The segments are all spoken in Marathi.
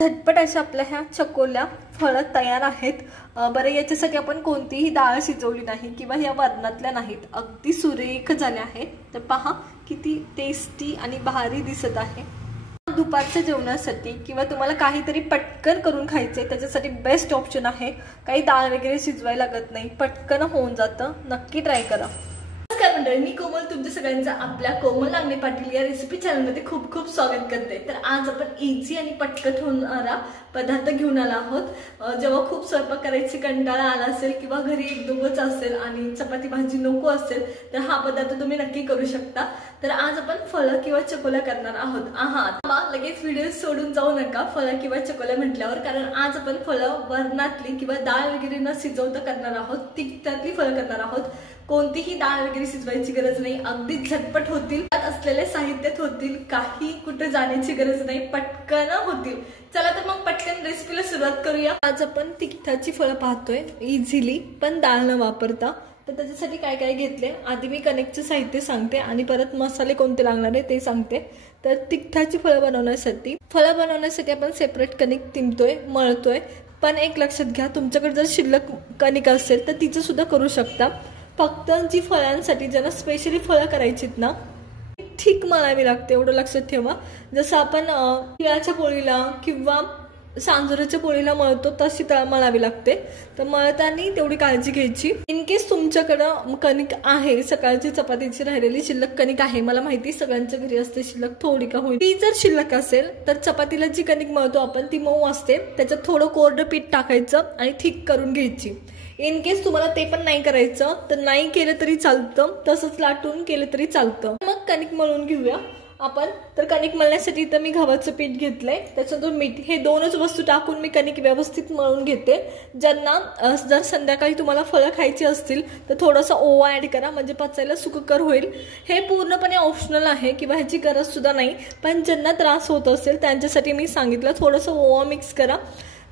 झटपट अशा आपल्या ह्या चकोल्या फळं तयार आहेत। बरं, याच्यासाठी आपण कोणतीही डाळ शिजवली नाही किंवा ह्या वरणातल्या नाहीत, अगदी सुरेख झाल्या आहेत। तर पहा किती टेस्टी आणि भारी दिसत आहे। दुपारच्या जेवणासाठी किंवा तुम्हाला काहीतरी पटकन करून खायचे त्याच्यासाठी बेस्ट ऑप्शन आहे। काही डाळ वगैरे शिजवायला लागत नाही, पटकन होऊन जातं। नक्की ट्राय करा। नमस्कार मंडळी, मी कोमल तुमच्या सगळ्यांचं आपल्या कोमल लांगणे पाटील या रेसिपी चॅनलमध्ये खूप खूप स्वागत करते। तर आज आपण इझी आणि पटकन होणारा पदार्थ घेऊन आला आहोत। जेव्हा खूप स्वयंपाक करायची कंटाळा आला असेल किंवा घरी एक दोघंच असेल आणि चपाती भाजी नको असेल तर हा पदार्थ तुम्ही नक्की करू शकता। तर आज आपण फळं किंवा चकोल्या करणार आहोत। लगेच व्हिडिओ सोडून जाऊ नका फळं किंवा चकोल्या म्हटल्यावर, कारण आज आपण फळं वरणातली किंवा डाळ वगैरे न शिजवता करणार आहोत। तिखटातली फळं करणार आहोत। कोणतीही डाळ वगैरे शिजवायची गरज नाही, अगदी झटपट होतील। त्यात असलेले साहित्यात होतील, काही कुठे जाण्याची गरज नाही, पटकन होतील। चला तर मग पटकन रेसिपीला सुरुवात करूया। आज आपण तिखटाची फळं पाहतोय इझिली, पण डाळ न वापरता। तर त्याच्यासाठी काय काय घेतले आधी मी कणिकचे साहित्य सांगते आणि परत मसाले कोणते लागणार आहे ते सांगते। तर तिखटाची फळं बनवण्यासाठी आपण सेपरेट कणिक तिंबतोय, मळतोय। पण एक लक्षात घ्या, तुमच्याकडे जर शिल्लक कणिक असेल तर तिचं सुद्धा करू शकता। फक्त जी फळांसाठी ज्यांना स्पेशली फळं करायचीत ना, ठीक मळावी लागते, एवढं लक्षात ठेवा। जसं आपण तिळाच्या पोळीला किंवा सांजोऱ्याच्या पोळीला मळतो तशी मळावी लागते। तर मळताना तेवढी काळजी घ्यायची। इन केस तुमच्याकडं कणिक आहे, सकाळची चपातीची राहिलेली शिल्लक कणिक आहे, मला माहिती सगळ्यांच्या घरी असते शिल्लक, थोडी का होईल, ती जर शिल्लक असेल तर चपातीला जी कणिक मळतो आपण ती मऊ असते, त्याच्यात थोडं कोरडं पीठ टाकायचं आणि थिक करून घ्यायची। इन केस तुम्हाला ते पण नाही करायचं तर नाही केलं तरी चालतं, तसंच लाटून केलं तरी चालतं। मग कणिक मळून घेऊया आपण। तर कणिक मळण्यासाठी तर मी गव्हाचं पीठ घेतलंय, त्याच्यातून मीठ, हे दोनच वस्तू टाकून मी कणिक व्यवस्थित मळून घेते। ज्यांना जर संध्याकाळी तुम्हाला फळं खायची असतील तर थोडंसं ओवा ऍड करा, म्हणजे पचायला सुखकर होईल। हे पूर्णपणे ऑप्शनल आहे किंवा ह्याची गरज सुद्धा नाही, पण ज्यांना त्रास होत असेल त्यांच्यासाठी मी सांगितलं, थोडंसं ओवा मिक्स करा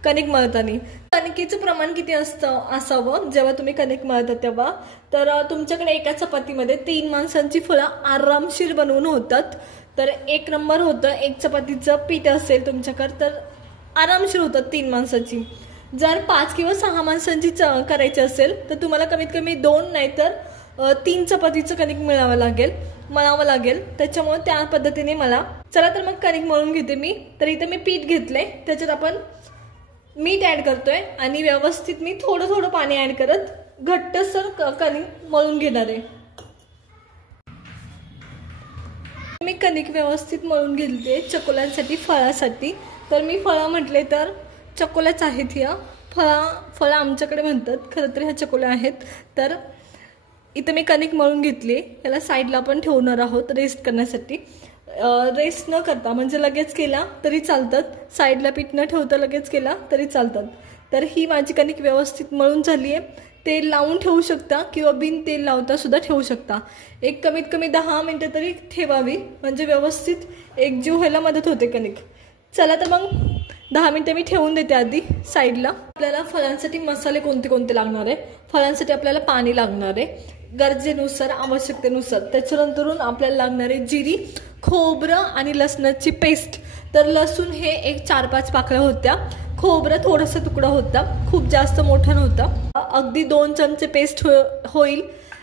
कणिक मळताना। कणिकेचं प्रमाण किती असावं जेव्हा तुम्ही कणिक मळता तेव्हा, तर तुमच्याकडे एका चपातीमध्ये 3 माणसांची फळं आरामशीर बनवून होतात। तर एक नंबर होतं। एक चपातीचं पीठ असेल तुमच्याकडे तर आरामशीर होतात 3 माणसाची। जर 5 किंवा 6 माणसांची करायची असेल तर तुम्हाला कमीत कमी 2 नाहीतर 3 चपातीचं कणिक मळावं लागेल। त्याच्यामुळे त्या पद्धतीने मला चला तर मग कणिक मळून घेते मी। तर इथे मी पीठ घेतलंय, त्याच्यात आपण मीठ ऍड करतोय आणि व्यवस्थित मी थोडं थोडं पाणी ऍड करत घट्टसर कणिक मळून घेणार आहे। मी कणिक व्यवस्थित मळून घेतले चकोल्यांसाठी, फळासाठी। तर मी फळं म्हटले तर चकोल्याच आहेत ह्या। फळं आमच्याकडे म्हणतात, खरं तर ह्या चकोल्या आहेत। तर इथं मी कणिक मळून घेतली, याला साईडला आपण ठेवणार आहोत रेस्ट करण्यासाठी। रेस्ट न करता म्हणजे लगेच केला तरी चालतात, साईडला पीठ न ठेवता लगेच केला तरी चालतात। तर ही माझी कणिक व्यवस्थित मळून झाली आहे। तेल लावून ठेवू शकता किंवा बिन तेल लावता सुद्धा ठेवू शकता। एक कमीत कमी 10 मिनिटं तरी ठेवावी, म्हणजे व्यवस्थित एकजीव व्हायला मदत होते कणिक। चला तर मग 10 मिनिटं मी ठेवून देते आधी साईडला। आपल्याला फळांसाठी मसाले कोणते कोणते लागणार आहे? फळांसाठी आपल्याला पाणी लागणार आहे गरजेनुसार, आवश्यकतेनुसार। त्याच्यानंतरून आपल्याला लागणार आहे जिरी, खोबरं आणि लसणाची पेस्ट। तर लसूण हे एक 4-5 पाकळ्या होत्या, खोबरं थोडंसं तुकडा होता, खूप जास्त मोठा नव्हता। अगदी 2 चमचे पेस्ट होईल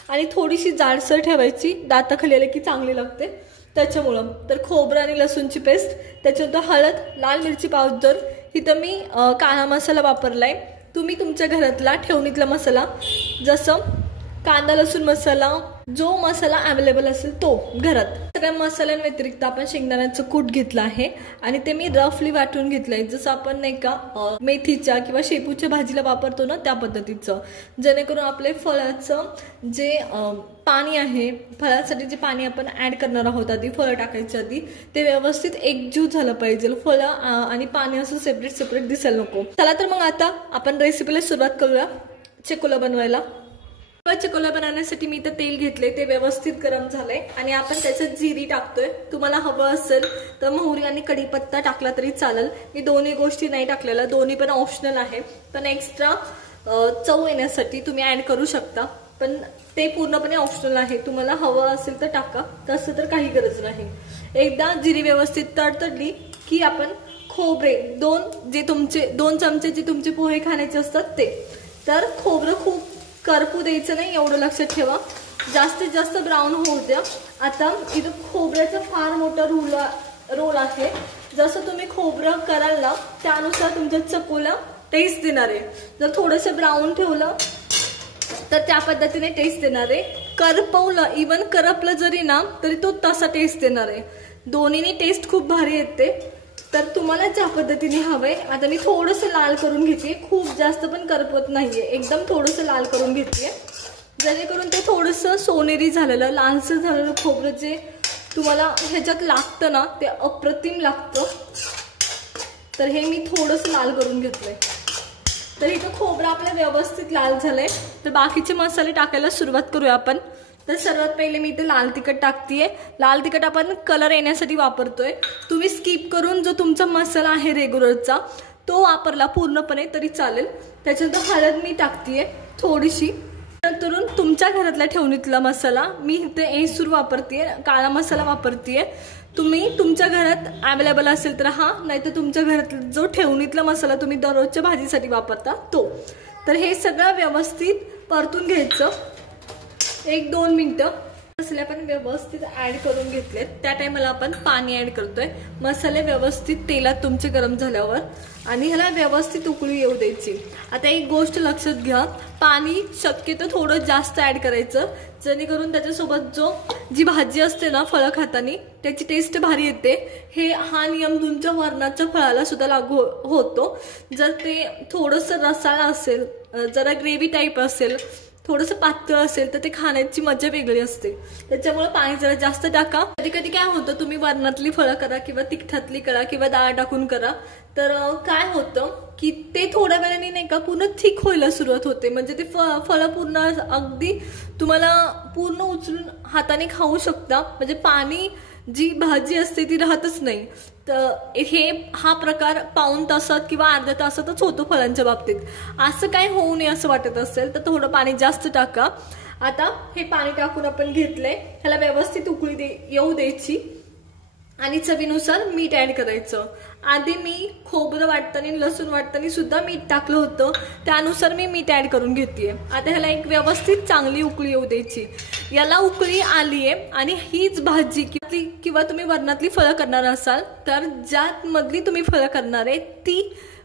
आणि थोडीशी जाडसर ठेवायची, दाताखाली आले की चांगली लागते त्याच्यामुळं। तर खोबरं आणि लसूणची पेस्ट, त्याच्यानंतर हळद, लाल मिरची पावडर, इथं मी काळा मसाला वापरलाय। तुम्ही तुमच्या घरातला ठेवणीतला मसाला, जसं कांदा लसूण मसाला, जो मसाला अवेलेबल असेल तो घरात। सगळ्या मसाल्यांव्यतिरिक्त आपण शेंगदाण्याचं कूट घेतलं आहे आणि ते मी रफली वाटून घेतलंय, जसं आपण नाही का मेथीच्या किंवा शेपूच्या भाजीला वापरतो ना त्या पद्धतीचं। जेणेकरून आपले फळाचं जे पाणी आहे, फळासाठी जे पाणी आपण ऍड करणार आहोत आधी फळं टाकायच्या आधी, ते व्यवस्थित एकजीव झालं पाहिजे। फळं आणि पाणी असं सेपरेट दिसायला नको। चला तर मग आता आपण रेसिपीला सुरुवात करूया चकोल्या बनवायला। चकोल्या बनवण्यासाठी मी इथं तेल घेतले, ते व्यवस्थित गरम झालंय आणि आपण त्याच्यात जिरी टाकतोय। तुम्हाला हवं असेल तर मोहरी आणि कढीपत्ता टाकला तरी चालेल। मी दोन्ही गोष्टी नाही टाकलेल्या, दोन्ही पण ऑप्शनल आहे, पण एक्स्ट्रा चव येण्यासाठी तुम्ही ऍड करू शकता, पण ते पूर्णपणे ऑप्शनल आहे। तुम्हाला हवं असेल तर टाका, तसं तर काही गरज नाही। एकदा जिरी व्यवस्थित तडतडली की आपण खोबरे जे तुमचे 2 चमचे जे तुमचे पोहे खाण्याचे असतात ते. तर खोबरं खूप करपू द्यायचं नाही, एवढं लक्षात ठेवा. जास्तीत जास्त ब्राऊन होऊ द्या. आता इथं खोबऱ्याचा फार मोठा रोल आहे. जसं तुम्ही खोबरं कराल ना त्यानुसार तुमच्या चकोल्या टेस्ट देणार आहे. जर थोडंसं ब्राऊन ठेवलं तर त्या पद्धतीने टेस्ट देणार आहे. करपवलं इवन करपलं जरी ना तरी तो तसा टेस्ट देणार आहे. दोन्हीने टेस्ट खूप भारी येते. तर तुम्हाला ज्या पद्धतीने हवंय. आता मी थोडंसं लाल करून घेते, खूप जास्त पण करपवत नाहीये, एकदम थोडंसं लाल करून घेते जेणेकरून ते थोडंसं सोनेरी झालेलं लालसर झालेलं खोबरं जे तुम्हाला ह्याच्यात लागतं ना ते अप्रतिम लागतं. तर हे मी थोडंसं लाल करून घेतलंय. तर इथं खोबरं आपलं व्यवस्थित लाल झालंय. तर बाकीचे मसाले टाकायला सुरुवात करूया आपण. तर सर्वात पहिले मी इथे लाल तिखट टाकतेय. लाल तिखट आपण कलर येण्यासाठी वापरतोय. तुम्ही स्किप करून जो तुमचा मसाला आहे रेग्युलरचा तो वापरला पूर्णपणे तरी चालेल. त्याच्यानंतर हळद मी टाकतेय थोडीशी. नंतर तुमच्या घरातल्या ठेवणीतला मसाला मी इथे एसूर वापरतेय, काळा मसाला वापरतेय. तुम्ही तुमच्या घरात अवेलेबल असेल तर हा, नाहीतर तुमच्या घरात जो ठेवणीतला मसाला तुम्ही दररोजच्या भाजीसाठी वापरता तो. तर हे सगळं व्यवस्थित परतून घ्यायचं 1-2 मिनिटं. मसाले आपण व्यवस्थित ऍड करून घेतलेत. त्या टायमाला आपण पाणी ऍड करतोय. मसाले व्यवस्थित तेलात तुमचे गरम झाल्यावर आणि ह्याला व्यवस्थित उकळी येऊ द्यायची. आता एक गोष्ट लक्षात घ्या, पाणी शक्यतो थोडं जास्त ऍड करायचं जेणेकरून त्याच्यासोबत जी भाजी असते ना फळं खाताना त्याची टेस्ट भारी येते. हा नियम तुमच्या वरणाच्या फळाला सुद्धा लागू होतो. जर ते थोडंसं रसाळ असेल, जरा ग्रेव्ही टाईप असेल, थोडंसं पातळ असेल तर ते खाण्याची मजा वेगळी असते. त्याच्यामुळे पाणी जरा जास्त टाका. कधी कधी काय होतं, तुम्ही वरणातली फळं करा किंवा तिखटातली करा किंवा डाळ टाकून करा, तर काय होतं की ते थोड्या वेळाने नाही का पूर्ण थिक व्हायला सुरुवात होते. म्हणजे ते फळं पूर्ण अगदी तुम्हाला पूर्ण उचलून हाताने खाऊ शकता. म्हणजे पाणी जी भाजी असते ती राहतच नाही. तर हा प्रकार पाऊण तासात किंवा अर्ध्या तासातच होतो फळांच्या बाबतीत. असं काय होऊ नये असं वाटत असेल तर थोडं पाणी जास्त टाका. आता हे पाणी टाकून आपण घेतलंय. ह्याला व्यवस्थित उकळी येऊ द्यायची आणि चवीनुसार मीठ ऍड करायचं. आधी मी खोबरं वाटताना लसूण वाटताना सुद्धा मीठ टाकलं होतं, त्यानुसार मी मीठ ऍड करून घेतेय. आता ह्याला एक व्यवस्थित चांगली उकळी येऊ द्यायची. याला उकळी आलीये आणि हीच भाजी किंवा तुम्ही वरणातली फळं करणार असाल तर ज्यात मधली तुम्ही फळं करणार आहे ती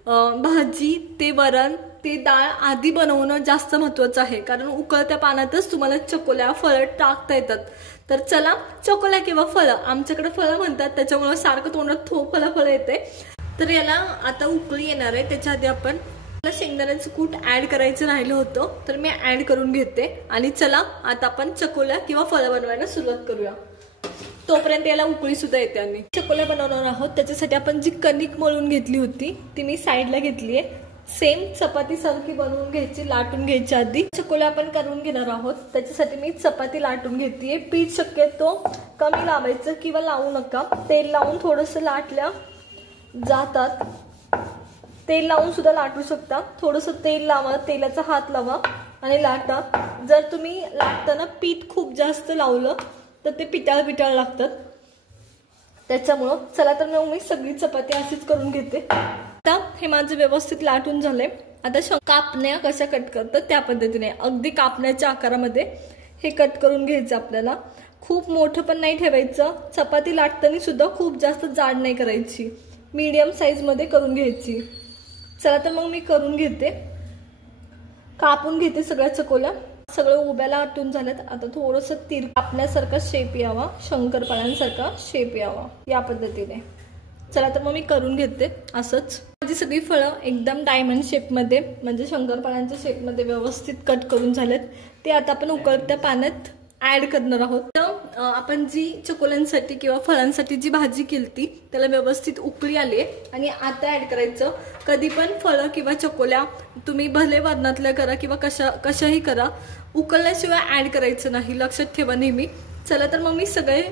भाजी, ते वरण, ते डाळ आधी बनवणं जास्त महत्वाचं आहे. कारण उकळत्या पाण्यातच तुम्हाला चकोल्या फळं टाकता येतात. तर चला, चकोल्या किंवा फळं, आमच्याकडे फळं म्हणतात त्याच्यामुळे सारखं तोंडात फळं येते. तर याला आता उकळी येणार आहे. त्याच्या आधी आपण शेंगदाण्याचं कूट ऍड करायचं राहिलं होतं तर मी ऍड करून घेते. आणि चला आता आपण चकोल्या किंवा फळं बनवायला सुरुवात करूया. तोपर्यंत याला उकळी सुद्धा येते. आम्ही चकोल्या बनवणार आहोत. त्याच्यासाठी आपण जी कणिक मळून घेतली होती ती मी साईडला घेतली आहे. सेम चपाती सारखी बनवून घ्यायची, लाटून घ्यायची. आधी चकोल्या आपण करून घेणार आहोत. त्याच्यासाठी मी चपाती लाटून घेतलीये. पीठ शक्यतो कमी लावायचं किंवा लावू नका. तेल लावून थोडंसं लाटल्या जातात. तेल लावून सुद्धा लाटू शकता. थोडंसं तेल लावा, तेलाचा हात लावा आणि लाटा. जर तुम्ही लाटताना पीठ खूप जास्त लावलं तर ते पिटाळ लागतात. त्याच्यामुळं चला तर मग मी सगळी चपाती अशीच करून घेते. आता हे माझं व्यवस्थित लाटून झालंय. आता कापण्या कशा कट करतात त्या पद्धतीने अगदी कापण्याच्या आकारामध्ये हे कट करून घ्यायचं आपल्याला. खूप मोठं पण नाही ठेवायचं. चपाती लाटताना सुद्धा खूप जास्त जाड नाही करायची, मीडियम साईज मध्ये करून घ्यायची. चला तर मग मी करून घेते, कापून घेते सगळ्या चकोल्या. सगळं उभ्या लाटून झाल्यात. आता थोडंसं कापण्यासारखा शेप यावा, शंकरपाळ्यांसारखा शेप यावा या पद्धतीने. चला तर मग मी करून घेते असंच. माझी सगळी फळं एकदम डायमंड शेपमध्ये म्हणजे शंकरपाळ्यांच्या शेपमध्ये व्यवस्थित कट करून झालेत. ते आता आपण उकळत्या पाण्यात ऍड करणार आहोत. तर आपण जी चकोल्यांसाठी किंवा फळांसाठी जी भाजी केलती त्याला व्यवस्थित उकळी आली आणि आता ऍड करायचं. कधी पण फळं किंवा चकोल्या तुम्ही भले वरणातल्या करा किंवा कशाही करा, उकळल्याशिवाय ऍड करायचं नाही, लक्षात ठेवा नेहमी. चला तर मग मी सगळे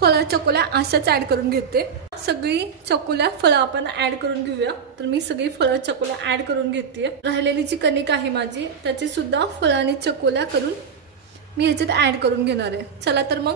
फळं चकोल्या अशाच ऍड करून घेते. सगळी चकोल्या फळं आपण ऍड करून घेऊया. तर मी सगळी फळं चकोल्या ऍड करून घेते. राहिलेली जी कणिक आहे माझी त्याची सुद्धा फळं आणि चकोल्या करून मी ह्याच्यात ऍड करून घेणार आहे. चला तर मग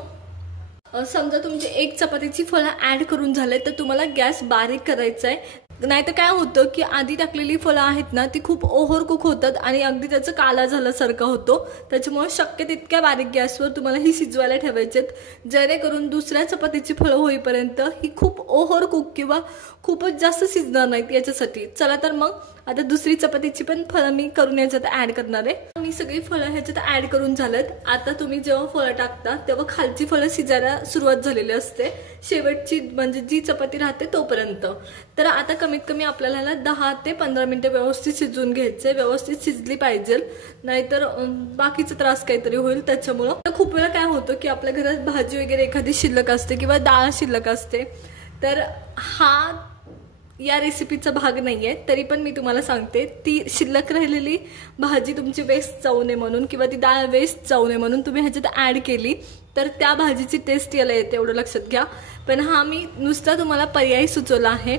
समजा तुमची एक चपातीची फळं ॲड करून झाले तर तुम्हाला गॅस बारीक करायचा आहे, नाहीतर काय होतं की आधी टाकलेली फळं आहेत ना ती खूप ओव्हर कुक होतात आणि अगदी त्याचं काला झाल्यासारखं होतो। त्याच्यामुळे शक्य तितक्या बारीक गॅसवर तुम्हाला ही शिजवायला ठेवायचेत, जेणेकरून दुसऱ्या चपातीची फळं होईपर्यंत ही खूप ओव्हर कुक किंवा खूपच जास्त शिजणार नाहीत याच्यासाठी। चला तर मग आता दुसरी चपातीची पण फळं मी करून याच्यात ॲड करणार आहे। मी सगळी फळं ह्याच्यात ॲड करून झालेत। आता तुम्ही जेव्हा फळं टाकता तेव्हा खालची फळं शिजायला सुरुवात झालेली असते, शेवटची म्हणजे जी चपाती राहते तोपर्यंत। तर आता कमीत कमी आपल्याला 10 ते 15 मिनिटं व्यवस्थित शिजवून घ्यायचे, व्यवस्थित शिजली पाहिजे, नाहीतर बाकीचा त्रास काहीतरी होईल त्याच्यामुळं। खूप वेळा काय होतं की आपल्या घरात भाजी वगैरे एखादी शिल्लक असते किंवा डाळ शिल्लक असते, तर हा या रेसिपीचा भाग नाहीये, तरी पण मी तुम्हाला सांगते ती शिल्लक राहिलेली भाजी तुमची वेस्ट जाऊ नये म्हणून किंवा ती डाळ वेस्ट जाऊ नये म्हणून तुम्ही ह्याच्यात ॲड केली तर त्या भाजीची टेस्ट याला येते, एवढं लक्षात घ्या। पण हा मी नुसता तुम्हाला पर्याय सुचवला आहे।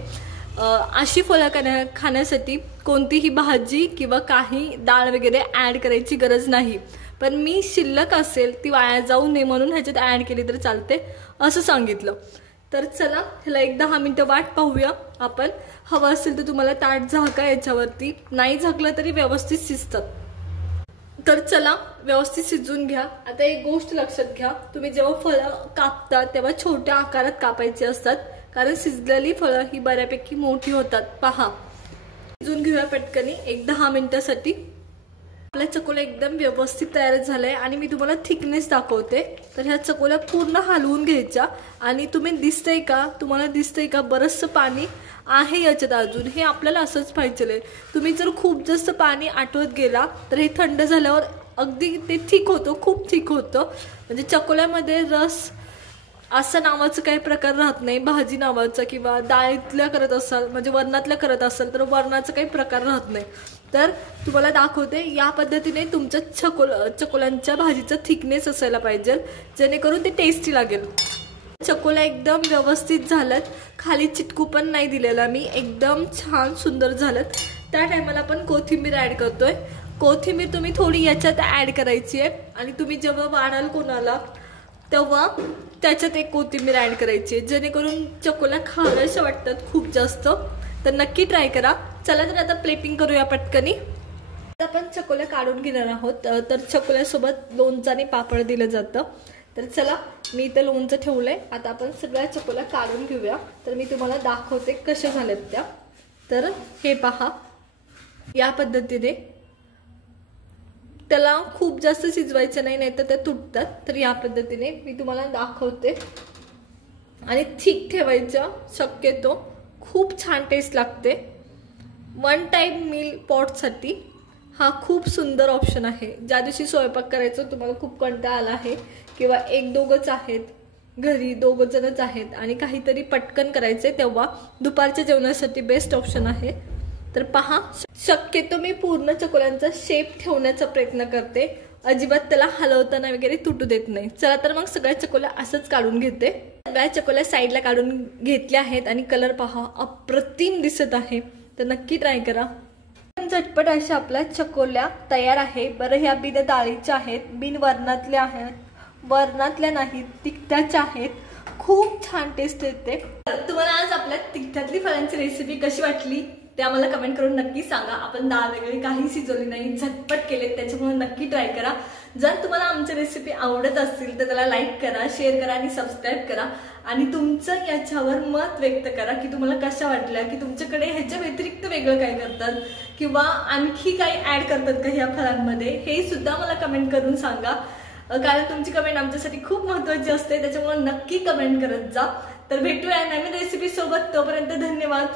अशी फळं खाण्यासाठी कोणतीही भाजी किंवा काही डाळ वगैरे ॲड करायची गरज नाही, पण मी शिल्लक असेल ती वाया जाऊ नये म्हणून ह्याच्यात ॲड केली तर चालते असं सांगितलं। तर चला ह्याला एक 10 मिनिटं वाट पाहूया आपण। हवं असेल तर तुम्हाला ताट झाका याच्यावरती, नाही झाकलं तरी व्यवस्थित शिजतात। तर चला व्यवस्थित शिजून घ्या। आता एक गोष्ट लक्षात घ्या, तुम्ही जेव्हा फळं कापता तेव्हा छोट्या आकारात कापायचे असतात, कारण शिजलेली फळं ही बऱ्यापैकी मोठी होतात। पहा, शिजून घेऊया पटकनी एक 10 मिनिटासाठी। आपला चकोला एकदम व्यवस्थित तयार झालाय आणि मी तुम्हाला थिकनेस दाखवते। तर ह्या चकोल्या पूर्ण हलवून घ्यायच्या आणि तुम्हाला दिसतंय का बरंचसं पाणी आहे याच्यात अजून, हे आपल्याला असंच पाहिजे। तुम्ही जर खूप जास्त पाणी आटवत गेला तर हे थंड झाल्यावर अगदी ते थिक होतं, खूप थिक होतं। म्हणजे चकोल्यामध्ये रस असं नावाचं काही प्रकार राहत नाही, भाजी नावाचा किंवा डाळीतल्या करत असाल म्हणजे वरणातल्या करत असाल तर वरणाचा काही प्रकार राहत नाही। तर तुम्हाला दाखवते या पद्धतीने तुमच्या चकोल्यांच्या भाजीचा थिकनेस असायला पाहिजे, जेणेकरून ते टेस्टी लागेल। चकोल्या एकदम व्यवस्थित झाल्यात, खाली चिटकू पण नाही दिलेला मी, एकदम छान सुंदर झाल्यात। त्या टायमाला आपण कोथिंबीर ॲड करतोय। कोथिंबीर तुम्ही थोडी याच्यात ॲड करायची आहे आणि तुम्ही जेव्हा वाढाल कोणाला तेव्हा त्याच्यात एक कोथिंबीर ॲड करायची, जेणेकरून चकोल्या खाव्याशा वाटतात खूप जास्त। तर नक्की ट्राय करा। चला तर आता प्लेटिंग करूया पटकनी। आपण चकोल्या काढून घेणार आहोत। तर चकोल्यासोबत लोणचं आणि पापड दिलं जातं। तर चला मी इथं लोणचं ठेवलंय, आता आपण सगळ्या चकोल्या काढून घेऊया। तर मी तुम्हाला दाखवते कशा झाल्यात त्या। तर हे पहा, या पद्धतीने त्याला खूप जास्त शिजवायचं नाही, नाहीतर त्या तुटतात। तर या पद्धतीने मी तुम्हाला दाखवते आणि थिक ठेवायचं शक्यतो, खूप छान टेस्ट लागते। वन टाइम मील पॉटसाठी हा खूप सुंदर ऑप्शन आहे। ज्या दिवशी स्वयंपाक करायचं तुम्हाला खूप कंटाळा आला आहे किंवा एक दोघंच आहेत घरी, दोघं जणच आहेत आणि काहीतरी पटकन करायचंय, तेव्हा दुपारच्या जेवणासाठी बेस्ट ऑप्शन आहे। तर पहा, शक्यतो मी पूर्ण चकोल्यांचा शेप ठेवण्याचा प्रयत्न करते, अजिबात त्याला हलवताना वगैरे तुटू देत नाही। चला तर मग सगळ्या चकोल्या असंच काढून घेते। सगळ्या चकोल्या साईडला काढून घेतल्या आहेत आणि कलर पहा अप्रतिम दिसत आहे। तर नक्की ट्राय करा। झटपट अशा आपल्या चकोल्या तयार आहे। बरं, ह्या बिन डाळीच्या आहेत, बिन वरणातल्या आहेत, वरणातल्या नाहीत, तिखटाच्या आहेत, खूप छान टेस्ट येते। तुम्हाला आज आपल्या तिखटातली फळांची रेसिपी कशी वाटली ते आम्हाला कमेंट करून नक्की सांगा। आपण डाळ वगैरे काही शिजवली नाही, झटपट केले, त्याच्यामुळे नक्की ट्राय करा। जर तुम्हाला आमची रेसिपी आवडत असतील तर त्याला लाईक करा, शेअर करा आणि सबस्क्राईब करा आणि तुमचं याच्यावर मत व्यक्त करा की तुम्हाला कशा वाटल्या, की तुमच्याकडे ह्याच्या व्यतिरिक्त वेगळं काय करतात किंवा आणखी काही ऍड करतात का ह्या फळांमध्ये, हे सुद्धा मला कमेंट करून सांगा। कारण तुमची कमेंट आमच्यासाठी खूप महत्त्वाची असते, त्याच्यामुळे नक्की कमेंट करत जा। तर भेटूया नवीन रेसिपी सोबत, तोपर्यंत धन्यवाद।